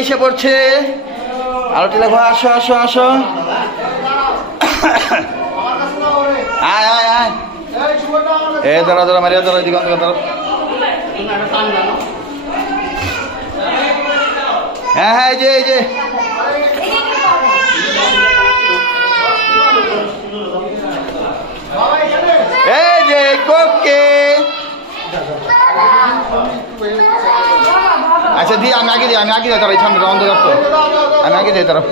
এসে পড়ছে। আরতি লেখো, আসো আসো আসো। আয় আয় আয়। এ দাঁড়া দাঁড়া মারিয়া দাঁড়া, এদিকে দাঁড়া। হ্যাঁ হ্যাঁ, এই যে এই যে এই যে কোকে। আচ্ছা দি, আমি আগে যাই তারা, সামনে অন্ধকার তো, আমি আগে যাই তারা।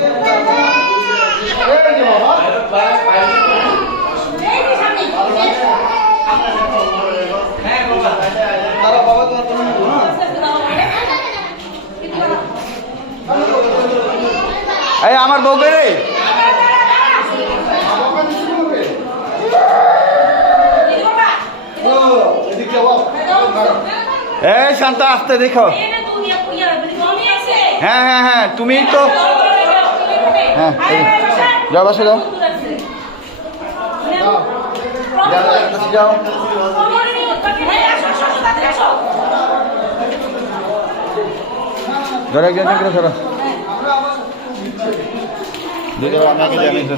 এই আমার বউ রে, এই শান্তা আসতে দেখো। হ্যাঁ হ্যাঁ হ্যাঁ, তুমি তো হ্যাঁ যাও, বাসে যাও যাও। ধরো একজন করে ধরো, আমাকে জানি তো।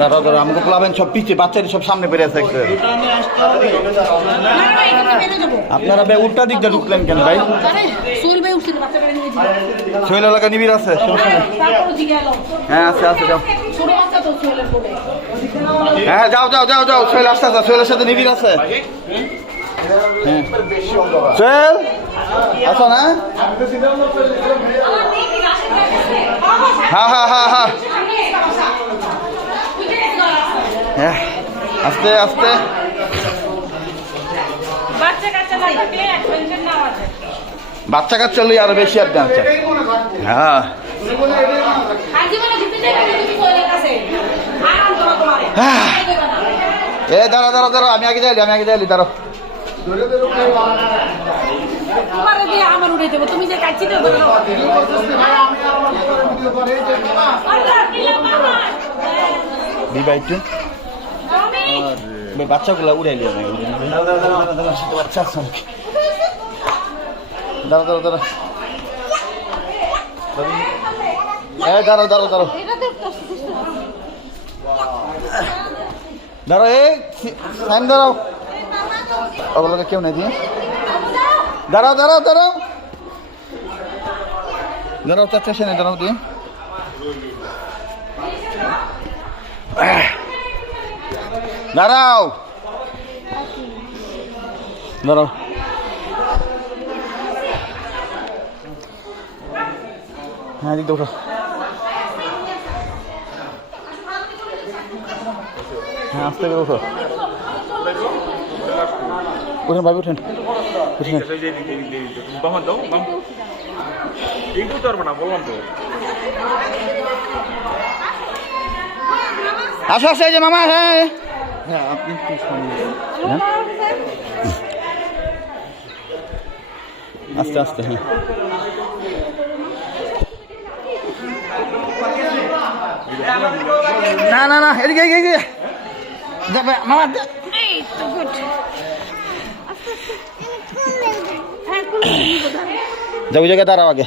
দাঁড়া দাঁড়া, আমাকে পোলাবেন সব পিছিয়ে, বাচ্চাদের সব সামনে বেড়ে আছে। আপনারা ভাই উল্টা দিক দিয়ে ঢুকলেন কেন ভাই? সোহেল এলাকা নিবিড় আছে? হ্যাঁ আছে আছে, যাও। হ্যাঁ যাও যাও যাও যাও, সোহেল আসতে আছে, সোহেলের সাথে নিবিড় আছে। হ্যাঁ সোহেল আছো না? হ্যাঁ হ্যাঁ হ্যাঁ হ্যাঁ হ্যাঁ, আস্তে আস্তে। বাচ্চা কাচ্চা লই আরো বেশি আড্ডা আছে। হ্যাঁ এ দাঁড়া দাঁড়া দাঁড়া, আমি আগে যাইলি দাঁড়ো। বাচ্চাগুলা উড়াইলি, বাচ্চা আছে। দাঁড়া দাঁড়া দাঁড়া, দাঁড়াও দাঁড়াও দাঁড়াও দাঁড়াও, এই সাইন দাঁড়াও, ওগুলোকে কেউ নেই দিয়ে। দাঁড়াও দাঁড়াও দাঁড়াও দাঁড়াও, চারটা সেনে দাঁড়াও দিয়ে। দাঁড়াও দাঁড়াও, হ্যাঁ দিক উঠো। হ্যাঁ আস্তে করে উঠো, উঠেন ভাবি উঠেন। আসো আসো, এই যে মামা। হ্যাঁ হ্যাঁ, আপনি আস্তে আস্তে। হ্যাঁ না না না, এদিকে যাবে মামা। যাবো জায়গায় দাঁড়াও আগে।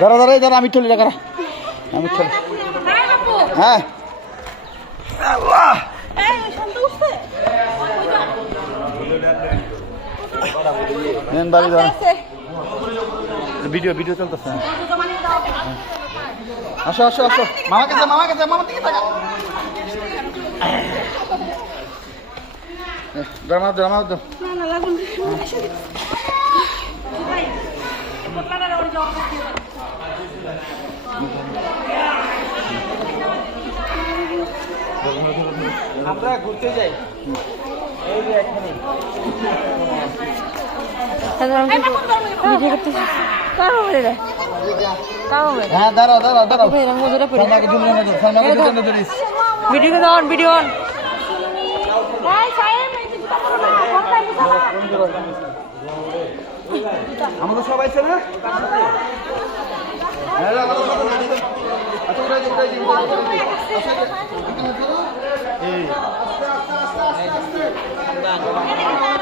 দাঁড়া দাঁড়া দাঁড়া, আমি ঠলি টাকা, আমি ঠলি। হ্যাঁ ভিডিও ভিডিও চলতেছে। আসো আসো আসো, মামা কাছে মামা দিকে থাকা। ড্রামা ড্রামা দাও। আমরা ঘুরতে যাই, এই যে এখানে হ্যাঁ দাঁড়াও দাঁড়াও দাঁড়াও, ভিডিও অন ভিডিও অন। আমাদের সবাই আছে না? হ্যাঁ, আমাদের সাথে না। আচ্ছা, উঠাই দিই, উঠাই দিই, উঠাই দিই। এই। আস্তে, আস্তে, আস্তে, আস্তে, আস্তে।